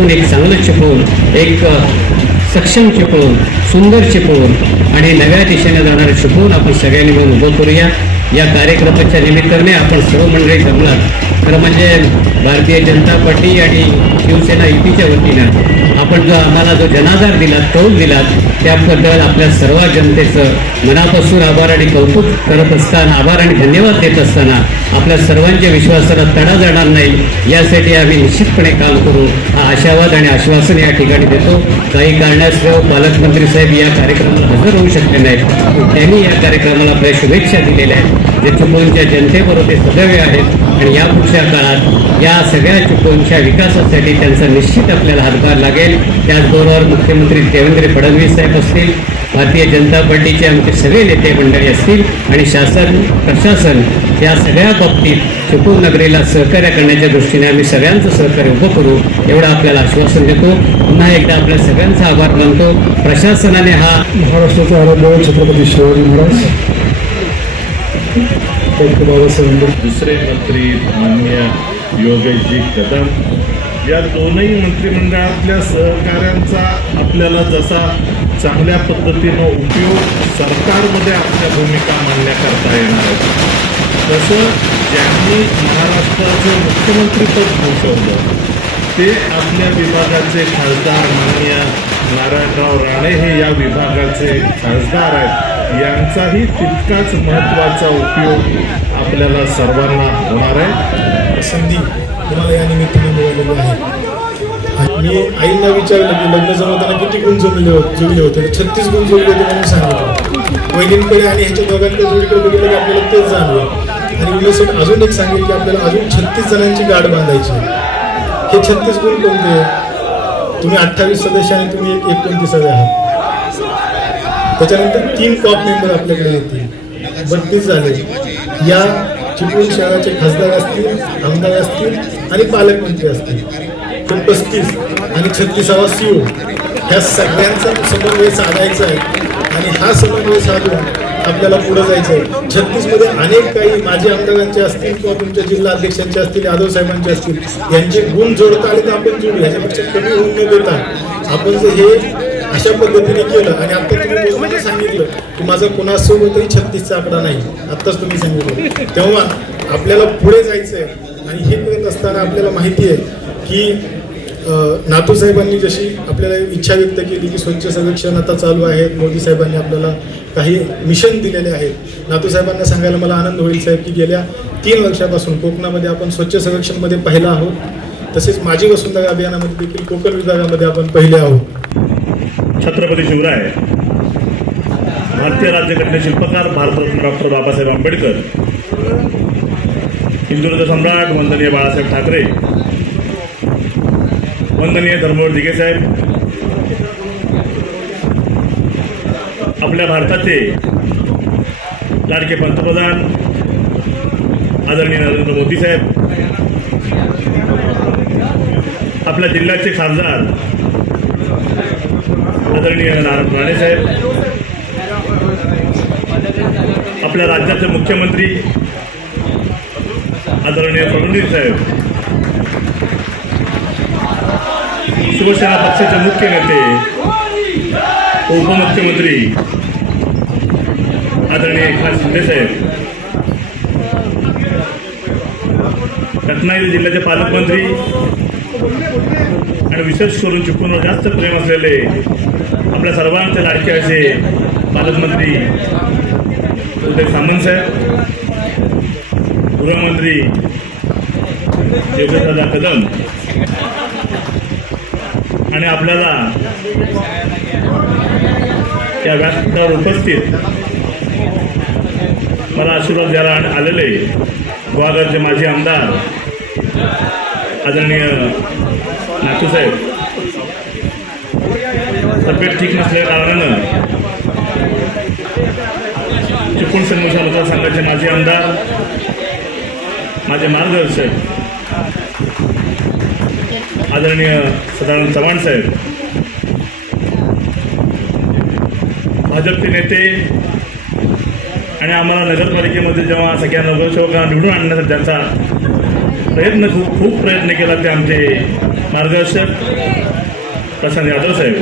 त्यातून एक चांगलं शिकवून एक सक्षम शिकवून सुंदर शिकवून आणि नव्या दिशेने जाणारं शिकवून आपण सगळ्यांनी मिळून उभं करूया. या कार्यक्रमाच्या निमित्ताने आपण सर्व मंडळी जमलात खरं म्हणजे भारतीय जनता पार्टी आणि शिवसेना युतीच्या वतीनं आपण जो आम्हाला जो जनाधार दिला कौल दिला त्याबद्दल आपल्या सर्व जनतेचं मनापासून आभार आणि कौतुक करत असताना आभार आणि धन्यवाद देत असताना आपल्या सर्वांच्या विश्वासाला तडा जाणार नाही यासाठी आम्ही निश्चितपणे काम करू. हा आशावाद आणि आश्वासन या ठिकाणी देतो. काही कारणास्तव पालकमंत्री साहेब या कार्यक्रमाला हजर होऊ शकले नाहीत. त्यांनी या कार्यक्रमाला आपल्या शुभेच्छा दिलेल्या आहेत. जे चिपळूणच्या जनतेबरोबर ते सदैव आहेत. आणि या पुढच्या काळात या सगळ्या चिपळूणच्या विकासासाठी त्यांचा निश्चित आपल्याला हातभार लागेल. त्याचबरोबर मुख्यमंत्री देवेंद्र फडणवीस साहेब असतील भारतीय जनता पार्टीचे आमचे सगळे नेते मंडळी असतील आणि शासन प्रशासन या सगळ्या बाबतीत चिपळूण नगरीला सहकार्य करण्याच्या दृष्टीने आम्ही सगळ्यांचं सहकार्य उभं करू एवढं आपल्याला आश्वासन देतो. पुन्हा एकदा आपल्या सगळ्यांचा आभार मानतो. प्रशासनाने हा महाराष्ट्राचा आराध्य छत्रपती शिवाजी महाराज. डॉक्टर बाबासाहेब आंबेडकर दुसरे मंत्री माननीय योगेशजी कदम. या दोनही मंत्रिमंडळातल्या सहकाऱ्यांचा आपल्याला जसा चांगल्या पद्धतीनं उपयोग सरकारमध्ये आपल्या भूमिका मांडण्याकरता येणार आहे तसं ज्यांनी महाराष्ट्राचं मुख्यमंत्रीपद भूषवलं ते आपल्या विभागाचे खासदार माननीय नारायणराव राणे हे या विभागाचे खासदार आहेत. यांचाही तितकाच महत्त्वाचा उपयोग आपल्याला सर्वांना होणार आहे. संधी तुम्हाला या निमित्ताने मिळालेली आहे. मी आईंना विचारलं की लग्न जमवताना किती गुण जमले होते जुळले होते? छत्तीस गुण जुळले होते म्हणून सांगितलं. वहिनींकडे आणि ह्याच्या दोघांकडे जोडीकडे बघितलं की आपल्याला तेच जाणवलं. आणि उलट अजून एक सांगितलं की आपल्याला अजून छत्तीस जणांची गाठ बांधायची हे छत्तीस गुण कोणते? तुम्ही अठ्ठावीस सदस्य आणि तुम्ही एक एकोणतीसावे आहात. त्याच्यानंतर तीन टॉप मेंबर आपल्याकडे येतील. बत्तीस झाले. या चिपळूण शहराचे खासदार असतील आमदार असतील आणि पालकमंत्री असतील. तर पस्तीस आणि छत्तीसावा सीओ. ह्या सगळ्यांचा समन्वय साधायचा आहे. आणि हा समन्वय साधून आपल्याला पुढे जायचं आहे. छत्तीसमध्ये अनेक काही माजी आमदारांचे असतील किंवा तुमच्या जिल्हा अध्यक्षांचे असतील यादव साहेबांचे असतील यांचे गुण जोडता आले तर आपण जोडू. ह्याच्यापेक्षा कमी होऊन न देता आपण जर हे अशा पद्धतीने केलं आणि आता तुम्ही बोलताना सांगितलं की माझा कोणासोबतही छत्तीसचा आकडा नाही. आत्ताच तुम्ही सांगितलं. तेव्हा आपल्याला पुढे जायचं आहे आणि हे करत असताना आपल्याला माहिती आहे की नातू साहेबांनी जशी आपल्याला इच्छा व्यक्त केली की स्वच्छ सर्वेक्षण आता चालू आहे मोदी साहेबांनी आपल्याला काही मिशन दिलेले आहेत. नातू साहेबांना सांगायला मला आनंद होईल साहेब की गेल्या तीन वर्षापासून कोकणामध्ये आपण स्वच्छ सर्वेक्षणमध्ये पहिला आहोत. तसेच माझी वसुंधरा अभियानामध्ये देखील कोकण विभागामध्ये आपण पहिले आहोत. छत्रपती शिवराय भारतीय राज्यघटने शिल्पकार भारतरत्न डॉक्टर बाबासाहेब आंबेडकर हिंदुत्व सम्राट वंदनीय बाळासाहेब ठाकरे वंदनीय धर्मवीर दिगेसाहेब आपल्या भारताचे लाडके पंतप्रधान आदरणीय नरेंद्र मोदी साहेब आपल्या जिल्ह्याचे खासदार आदरणीय नारायण राणे साहेब आपल्या राज्याचे मुख्यमंत्री आदरणीय फडणवीस साहेब शिवसेना पक्षाचे मुख्य नेते उपमुख्यमंत्री आदरणीय एकनाथ शिंदे साहेब रत्नागिरी जिल्ह्याचे पालकमंत्री आणि विशेष करून चिपळूणवर जास्त प्रेम असलेले आपल्या सर्वांचे लाडके असे पालकमंत्री उदय सामंत साहेब गृहमंत्री देवदादा कदम आणि आपल्याला या व्यासपीठावर उपस्थित मला आशीर्वाद द्यायला आलेले गुहागरचे माजी आमदार आदरणीय नातूसाहेब तब्येत ठीक नसल्या कारणानं चिपळूण संघर्षा मतदारसंघाचे माजी आमदार माझे मार्गदर्शक आदरणीय सदानंद चव्हाण साहेब. भाजपचे नेते आणि आम्हाला नगरपालिकेमध्ये जेव्हा सगळ्या नगरसेवकांना निवडून आणण्यासाठी त्यांचा प्रयत्न खूप खूप प्रयत्न केला ते आमचे मार्गदर्शक प्रशांत यादव साहेब.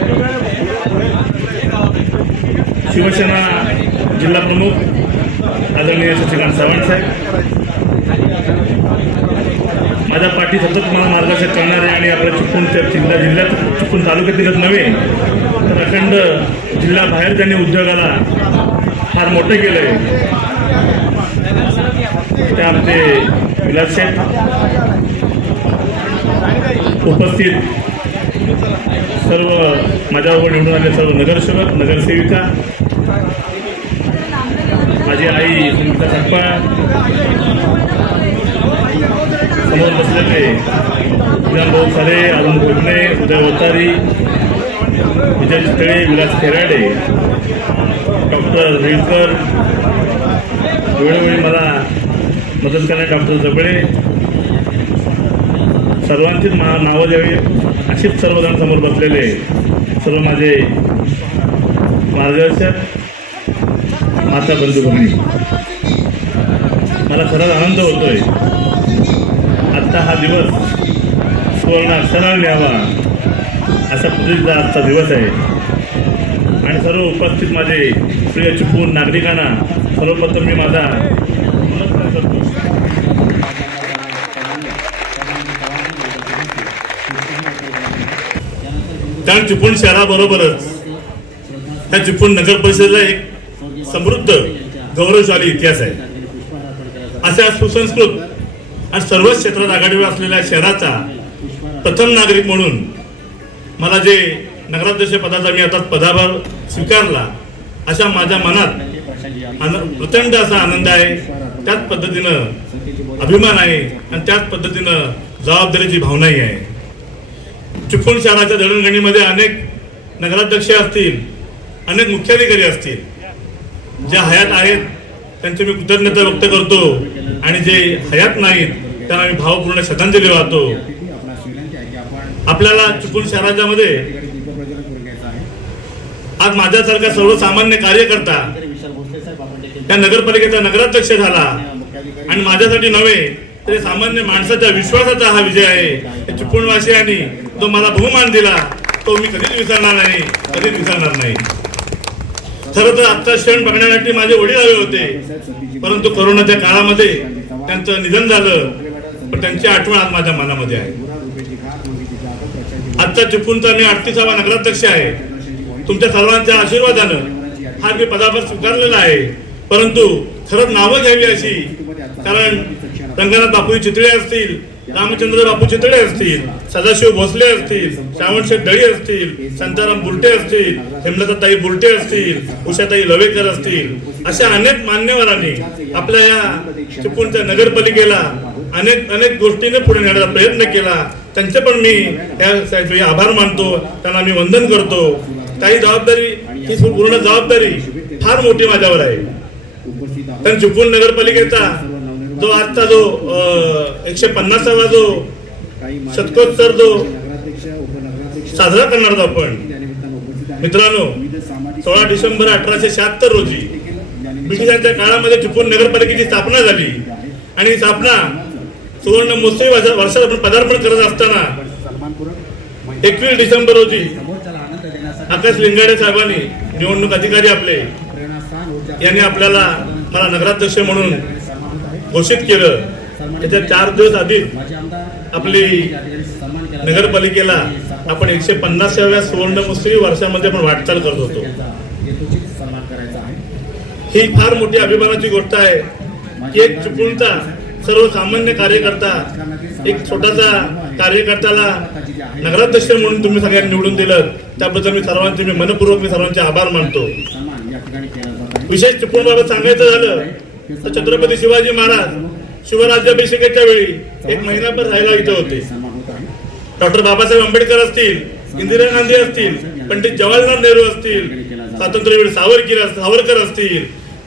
शिवसेना जिल्हा प्रमुख आदरणीय शशिकांत चव्हाण साहेब. माझ्या पाठी सतत मला मार्गदर्शक करणारे आणि आपल्या चिपळूण त्या जिल्हा जिल्ह्यात चिपळूण तालुक्यातीलच नव्हे तर अखंड जिल्ह्याबाहेर त्यांनी उद्योगाला फार मोठं केलं आहे ते आमचे विलास साहेब उपस्थित सर्व माझ्याबरोबर निवडून आले सर्व नगरसेवक नगरसेविका माझी आई संगीता सकपाळ समोर बसलेले विधान भाऊ सारे अरुण भोगणे उदय ओतारी विजय चितळे विलास खेराडे डॉक्टर रेलकर वेळोवेळी मला मदत करणारे डॉक्टर जबळे सर्वांचीच मा नावं द्यावी अशीच सर्वजण समोर बसलेले सर्व माझे मार्गदर्शक माता बंधू भगिनी मला खरंच आनंद होतोय. आत्ता हा दिवस सुवर्ण अक्षराने लिहावा असा पद्धतीचा आजचा दिवस आहे. आणि सर्व उपस्थित माझे प्रिय चिपळूण नागरिकांना सर्वप्रथम मी माझा कारण चिपळूण शहराबरोबरच त्या चिपळूण नगर परिषदेला एक समृद्ध गौरवशाली इतिहास आहे. अशा सुसंस्कृत आणि सर्वच क्षेत्रात आघाडीवर असलेल्या शहराचा प्रथम नागरिक म्हणून मला जे नगराध्यक्ष पदाचा मी आता पदाभार स्वीकारला अशा माझ्या मनात आन प्रचंड असा आनंद आहे. त्याच पद्धतीनं अभिमान आहे आणि त्याच पद्धतीनं जबाबदारीची भावनाही आहे. चिपळूण शहराच्या दळणगणीमध्ये अनेक नगराध्यक्ष असतील अनेक मुख्याधिकारी असतील ज्या हयात आहेत त्यांची मी कृतज्ञता व्यक्त करतो. आणि जे हयात नाहीत त्यांना मी भावपूर्ण श्रद्धांजली वाहतो. आपल्याला चिपळूण शहराच्या मध्ये आज माझ्यासारखा सर्वसामान्य कार्यकर्ता त्या नगरपालिकेचा नगराध्यक्ष झाला. आणि माझ्यासाठी नव्हे तरी सामान्य माणसाच्या विश्वासाचा हा विजय आहे. या चिपळूणवासियांनी जो मला बहुमान दिला तो मी कधीच विसरणार नाही कधीच विसरणार नाही. खरं तर आजचा क्षण बघण्यासाठी माझे वडील आले होते. परंतु कोरोनाच्या काळामध्ये त्यांचं निधन झालं पण त्यांची आठवण आज माझ्या मनामध्ये आहे. आजचा चिपळूणचा मी अडतीसावा नगराध्यक्ष आहे. तुमच्या सर्वांच्या आशीर्वादानं हा मी पदाभार स्वीकारलेला आहे. परंतु खरंच नावं घ्यावी अशी कारण रंगनाथ बापू चितळे असतील रामचंद्र बापू चितळे असतील सदाशिव भोसले असतील श्रावणशेठ दळी असतील शांताराम बुलटे असतील हेमलताताई बुलटे असतील उषाताई लवेकर असतील अशा अनेक मान्यवरांनी आपल्या या चिपळूणच्या नगरपालिकेला अनेक अनेक गोष्टीने पुढे नेण्याचा प्रयत्न केला. त्यांचे पण मी त्या आभार मानतो. त्यांना मी वंदन करतो. काही जबाबदारी ही पूर्ण जबाबदारी फार मोठी माझ्यावर आहे. पण चिपळूण नगरपालिकेचा जो आजचा जो एकशे पन्नासावा जो शतकोत्तर जो साजरा करणार आहोत आपण मित्रांनो सोळा डिसेंबर अठराशे शहात्तर रोजी ब्रिटिशांच्या काळामध्ये चिपळूण नगरपालिकेची स्थापना झाली. आणि ही स्थापना सुवर्ण महोत्सवी वर्षात आपण पदार्पण करत असताना एकवीस डिसेंबर रोजी आकाश लिंगाडे साहेबांनी निवडणूक अधिकारी आपले यांनी आपल्याला मला नगराध्यक्ष म्हणून घोषित केलं. त्याच्या चार दिवस आधी आपली नगरपालिकेला आपण एकशे पन्नासाव्या सुवर्ण महोत्सवी वर्षामध्ये आपण वाटचाल करत होतो. ही फार मोठी अभिमानाची गोष्ट आहे. की एक चुकूनचा सर्वसामान्य कार्यकर्ता एक छोटासा कार्यकर्त्याला नगराध्यक्ष म्हणून तुम्ही सगळ्यांनी निवडून दिलं. त्याबद्दल मी सर्वांचे मी मनपूर्वक मी सर्वांचे आभार मानतो. विशेष चुकूनबाबत सांगायचं झालं तर छत्रपती शिवाजी महाराज शिवराज्याभिषेकाच्या वेळी एक महिनाभर राहायला इथं होते. डॉक्टर बाबासाहेब आंबेडकर असतील इंदिरा गांधी असतील पंडित जवाहरलाल नेहरू असतील स्वातंत्र्यवीर सावरकर सावरकर असतील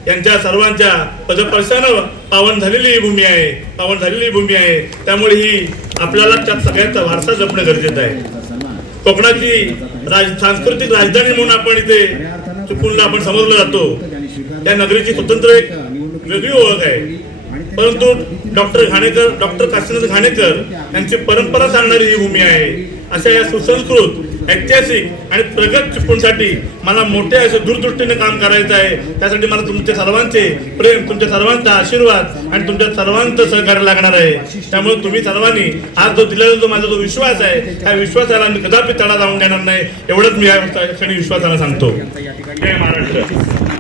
यांच्या सर्वांच्या पदस्पर्शानं पावन झालेली ही भूमी आहे पावन झालेली ही भूमी आहे. त्यामुळे ही आपल्याला त्या सगळ्यांचा वारसा जपणं गरजेचं आहे. कोकणाची राज सांस्कृतिक राजधानी म्हणून आपण इथे चुकूनला आपण समजलं जातो. या नगरीची स्वतंत्र एक वेगळी ओळख आहे. परंतु डॉक्टर घाणेकर डॉक्टर काशीनाथ घाणेकर यांची परंपरा चालणारी ही भूमी आहे. अशा या सुसंस्कृत ऐतिहासिक आणि प्रगत चिपळूणसाठी मला मोठ्या अशा दूरदृष्टीने काम करायचं आहे. त्यासाठी मला तुमच्या सर्वांचे प्रेम तुमच्या सर्वांचा आशीर्वाद आणि तुमच्या सर्वांचं सहकार्य लागणार आहे. त्यामुळे तुम्ही सर्वांनी आज जो दिलेला जो माझा जो विश्वास आहे त्या विश्वासाला मी कदापि तडा जाऊन देणार नाही. एवढंच मी या क्षणी विश्वासाला सांगतो. जय महाराष्ट्र.